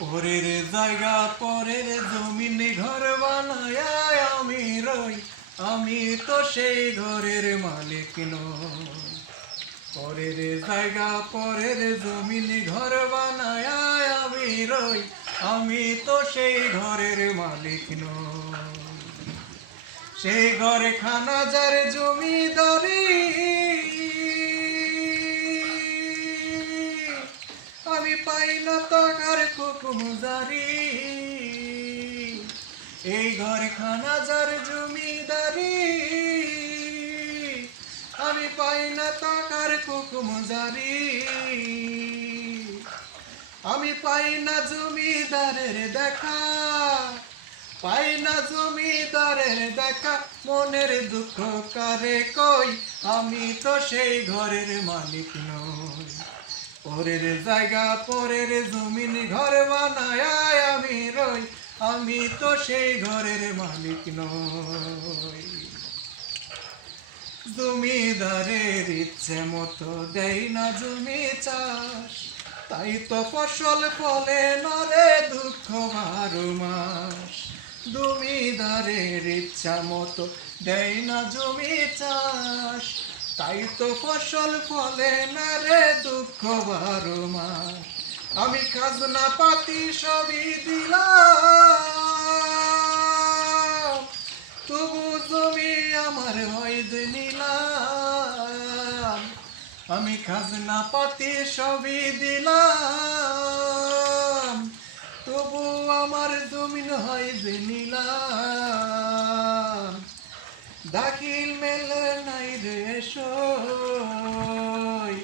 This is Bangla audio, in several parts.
পরের জায়গা পরের জমিন ঘর বানায় আমি রই, আমি তো সেই ঘরের মালিক নই। পরের জায়গা পরের জমিন ঘর বানায় আমি রই, আমি তো সেই ঘরের মালিক নই। সেই ঘরে খানা যার জমিদারি, আমি পাই না টাকার হুকুমদারি। এই ঘরে খানা যার জমিদারি, আমি পাই না টাকার হুকুমদারি। আমি পাই না জমিদারের দেখা, পাই না জমিদারের দেখা, মনের দুঃখ কারে কই, আমি তো সেই ঘরের মালিক নই। পরের জায়গা পরের জমিন ঘর বানায় আমি রই, আমি তো সেই ঘরের মালিক নই। জমিদারের ইচ্ছে মতো দেয় না জমি চাষ, তাই তো ফসল ফলে না রে দুঃখ 12 মাস। জমিদারের ইচ্ছা মতো দেয় না জমি চাষ, তাই তো ফসল ফলে না রে দুঃখ 12 মাস। আমি খাজনা পাতি সবই দিলাম, তবু জমি আমার হয় যে নিলাম। আমি খাজনা পাতি সবই দিলাম, তবু আমার জমিন হয় যে নিলাম। দাখিল মেলে নাই রে সই,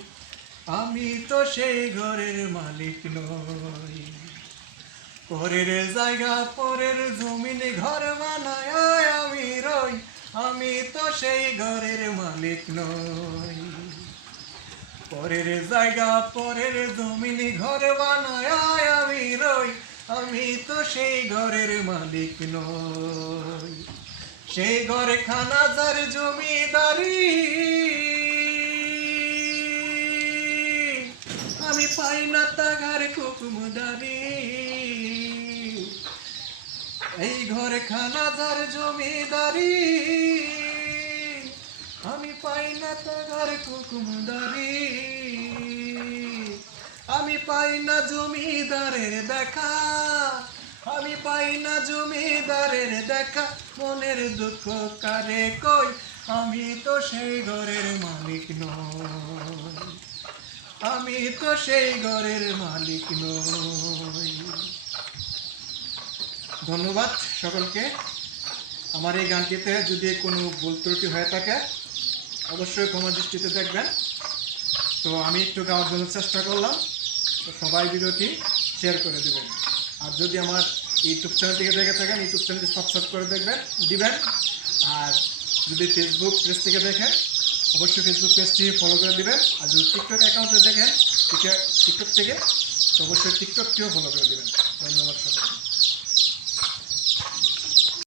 আমি তো সেই ঘরের মালিক নই। পরের জায়গা পরের জমিন ঘর বানায় আমি রই, আমি তো সেই ঘরের মালিক নই। পরের জায়গা পরের জমিন ঘর বানায় আমি রই, আমি তো সেই ঘরের মালিক নই। সেই ঘরে খানা যার জমিদারি, আমি পাই না টাকার হুকুমদারি। এই ঘরে খানা যার জমিদারি, আমি পাই না টাকার হুকুমদারি। আমি পাই না জমিদারের দেখা, আমি পাই না জমিদারের দেখা, মনের দুঃখ কারে কই, আমি তো সেই ঘরের মালিক নই। আমি তো সেই ঘরের মালিক নই। ধন্যবাদ সকলকে। আমার এই গানটিতে যদি কোনো ভুল ত্রুটি হয়ে থাকে অবশ্যই ক্ষমা দৃষ্টিতে দেখবেন। তো আমি একটু গাওয়ার জন্য চেষ্টা করলাম, তো সবাই ভিডিওটি শেয়ার করে দেবেন। আর যদি আমার ইউটিউব চ্যানেল থেকে দেখে থাকেন, ইউটিউব চ্যানেলটি সাবস্ক্রাইব করে দিবেন। আর যদি ফেসবুক পেজ থেকে দেখেন অবশ্যই ফেসবুক পেজটি ফলো করে দিবেন। আর যদি টিকটক অ্যাকাউন্টে দেখেন টিকটক থেকে, তো অবশ্যই টিকটকটিও ফলো করে দিবেন। ধন্যবাদ সকলকে।